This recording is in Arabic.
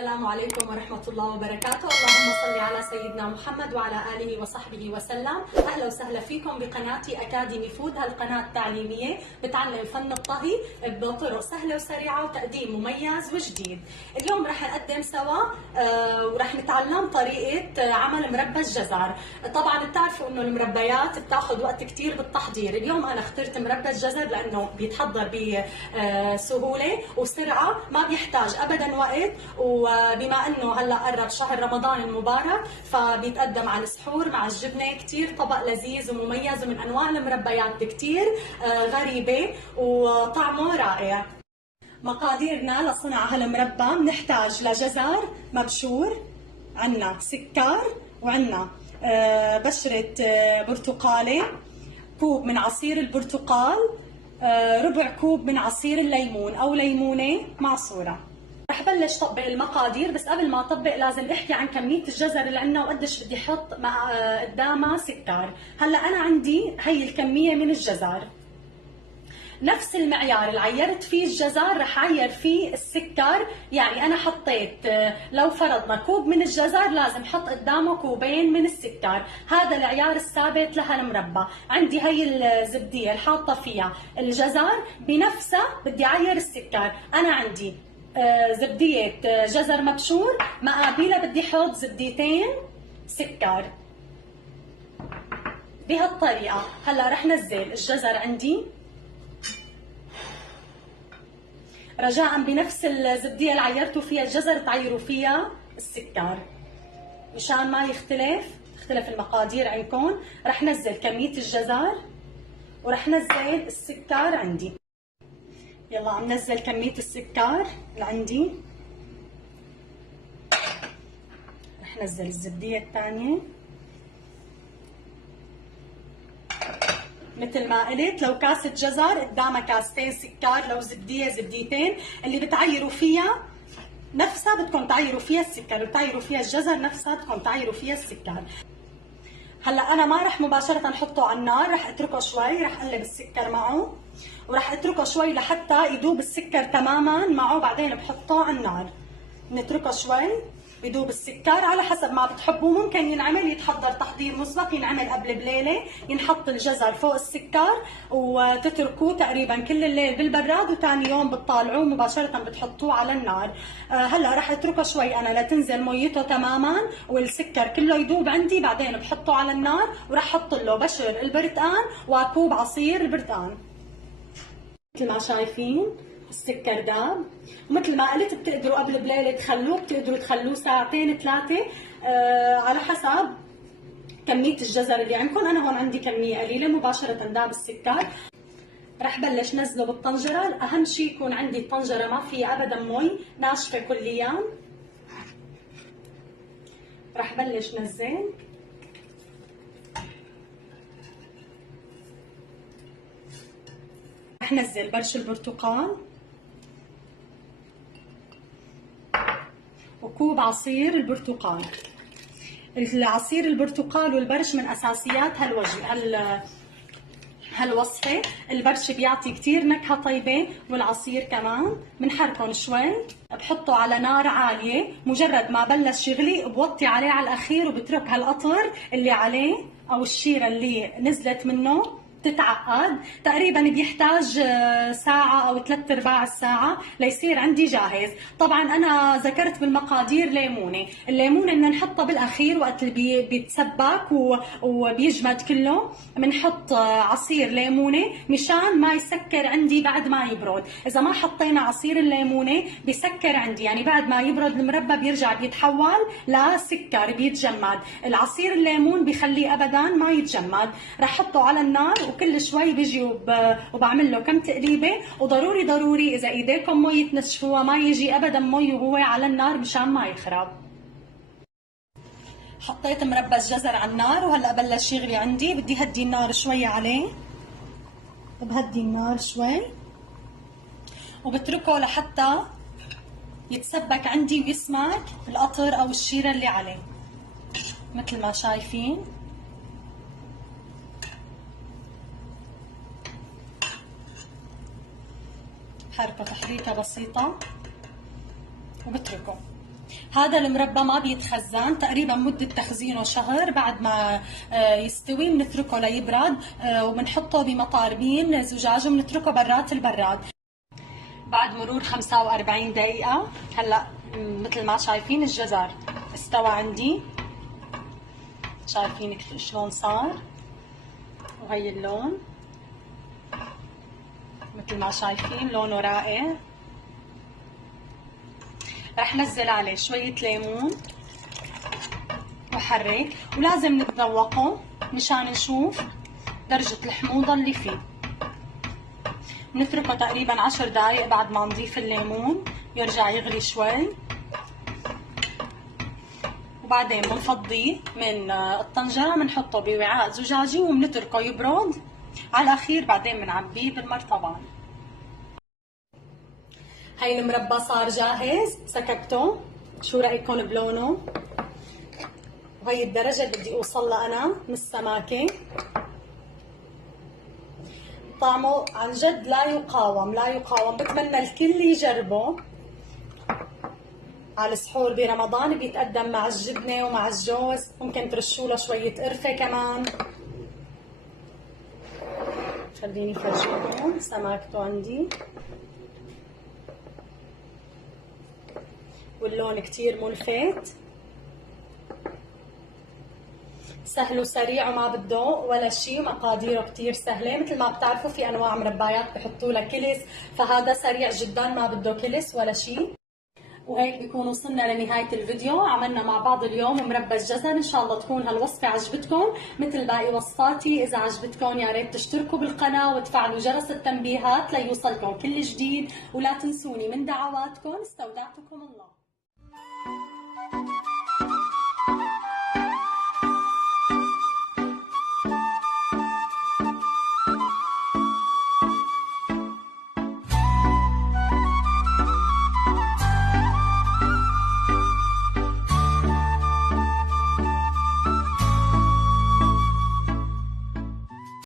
السلام عليكم ورحمة الله وبركاته. اللهم صل على سيدنا محمد وعلى آله وصحبه وسلم. أهلا وسهلا فيكم بقناتي أكاديمي فود. هالقناة التعليمية بتعلم فن الطهي بطرق سهلة وسريعة وتقديم مميز وجديد. اليوم رح نقدم سوا ورح نتعلم طريقة عمل مربى الجزر. طبعا بتعرفوا انه المربيات بتاخذ وقت كثير بالتحضير. اليوم انا اخترت مربى الجزر لانه بيتحضر بسهولة وسرعة، ما بيحتاج ابدا وقت، وبما انه هلا قرب شهر رمضان المبارك فبيتقدم على السحور مع الجبنه. كثير طبق لذيذ ومميز ومن انواع المربيات كثير غريبه وطعمه رائع. مقاديرنا لصنع هالمربى: بنحتاج لجزر مبشور، عنا سكر، وعنا بشرة برتقالة، كوب من عصير البرتقال، ربع كوب من عصير الليمون او ليمونة معصورة. رح بلش طبق المقادير، بس قبل ما اطبق لازم احكي عن كمية الجزر اللي عندنا وقديش بدي احط مع قدامها سكر. هلا انا عندي هي الكمية من الجزر، نفس المعيار اللي عيرت فيه الجزر رح عير فيه السكر. يعني انا حطيت لو فرضنا كوب من الجزر لازم احط قدامه كوبين من السكر. هذا العيار الثابت لهالمربى. عندي هي الزبدية اللي حاطه فيها الجزر بنفسها بدي اعير السكر. انا عندي زبدية جزر مبشور، مقابلها بدي احط زبديتين سكر بهالطريقة. هلا رح نزل الجزر عندي رجاء بنفس الزبدية اللي عيرتوا فيها الجزر تعيروا فيها السكر مشان ما تختلف المقادير عندكم. رح نزل كمية الجزر ورح نزل السكر عندي. يلا عم نزل كمية السكر اللي عندي. رح نزل الزبدية الثانية. مثل ما قلت، لو كاسة جزر قدامها كاستين سكر، لو زبدية زبديتين. اللي بتعيروا فيها نفسها بدكم تعيروا فيها السكر، وتعيروا فيها الجزر نفسها بدكم تعيروا فيها السكر. هلا انا ما رح مباشرة احطه على النار، رح اتركه شوي، رح اقلب السكر معه ورح اتركه شوي لحتى يذوب السكر تماما معه، بعدين بحطه على النار. نتركه شوي بذوب السكر على حسب ما بتحبوا. ممكن ينعمل يتحضر تحضير مسبق، ينعمل قبل بليله، ينحط الجزر فوق السكر وتتركوه تقريبا كل الليل بالبراد، وثاني يوم بتطالعوه مباشره بتحطوه على النار. هلا رح اتركه شوي انا لتنزل ميته تماما والسكر كله يذوب عندي، بعدين بحطه على النار ورح احط له بشر البرتقان وكوب عصير البرتقان. مثل ما شايفين السكر داب، ومثل ما قلت بتقدروا قبل بليله تخلوه، بتقدروا تخلوه ساعتين ثلاثه على حسب كميه الجزر اللي عندكم. انا هون عندي كميه قليله، مباشره داب السكر. رح بلش نزله بالطنجره. اهم شيء يكون عندي الطنجره ما فيها ابدا مي، ناشفه كليا. رح بلش نزل. رح نزل برش البرتقال وكوب عصير البرتقال. العصير البرتقال والبرش من اساسيات هالوصفه. البرش بيعطي كثير نكهه طيبه والعصير كمان. بنحركهم شوي، بحطه على نار عاليه، مجرد ما بلش يغلي بوطي عليه على الاخير وبترك هالقطر اللي عليه او الشيره اللي نزلت منه تتعقد. تقريبا بيحتاج ساعة أو 3/4 الساعة ليصير عندي جاهز. طبعا أنا ذكرت بالمقادير ليمونة. الليمونة بدنا نحطها بالأخير وقت اللي بيتسبك وبيجمد كله. بنحط عصير ليمونة مشان ما يسكر عندي بعد ما يبرد. إذا ما حطينا عصير الليمونة بيسكر عندي، يعني بعد ما يبرد المربى بيرجع بيتحول لسكر بيتجمد. العصير الليمون بيخليه أبدا ما يتجمد. رح حطه على النار وكل شوي بيجي وبعمل له كم تقليبه. وضروري اذا ايديكم مي تنشفوها، ما يجي ابدا مي وهو على النار مشان ما يخرب. حطيت مربى الجزر على النار وهلا بلش يغلي عندي. بدي هدي النار شوي عليه، بهدي النار شوي وبتركه لحتى يتسبك عندي ويسمك القطر او الشيره اللي عليه مثل ما شايفين. بحركه تحريكه بسيطه وبتركه. هذا المربى ما بيتخزن، تقريبا مدة تخزينه شهر. بعد ما يستوي بنتركه ليبرد وبنحطه بمطاربين زجاج وبنتركه برات البراد. بعد مرور 45 دقيقة هلا مثل ما شايفين الجزر استوى عندي، شايفين شلون صار، وهي اللون مثل ما شايفين لونه رائع. رح نزل عليه شوية ليمون وحرك، ولازم نتذوقه مشان نشوف درجة الحموضة اللي فيه. نتركه تقريبا 10 دقايق بعد ما نضيف الليمون يرجع يغلي شوي، وبعدين بنفضيه من الطنجرة بنحطه بوعاء زجاجي وبنتركه يبرد على الأخير، بعدين بنعبيه بالمرطبان. هاي المربى صار جاهز، سكبته، شو رأيكم بلونه؟ وهي الدرجة اللي بدي أوصل لها أنا من السماكة. طعمه عن جد لا يقاوم لا يقاوم، بتمنى الكل يجربه على السحور برمضان. بيتقدم مع الجبنة ومع الجوز، ممكن ترشوا له شوية قرفة كمان. خليني فرجيكم سماكته عندي، واللون كتير ملفت، سهل وسريع وما بده ولا شيء، ومقاديره كتير سهله. مثل ما بتعرفوا في انواع مربايات بحطوا لها كلس، فهذا سريع جدا ما بده كلس ولا شيء. وهيك بيكون وصلنا لنهايه الفيديو. عملنا مع بعض اليوم مربى الجزر، ان شاء الله تكون هالوصفه عجبتكم مثل باقي وصفاتي. اذا عجبتكم يا ريت تشتركوا بالقناه وتفعلوا جرس التنبيهات ليوصلكم كل جديد، ولا تنسوني من دعواتكم. استودعتكم الله.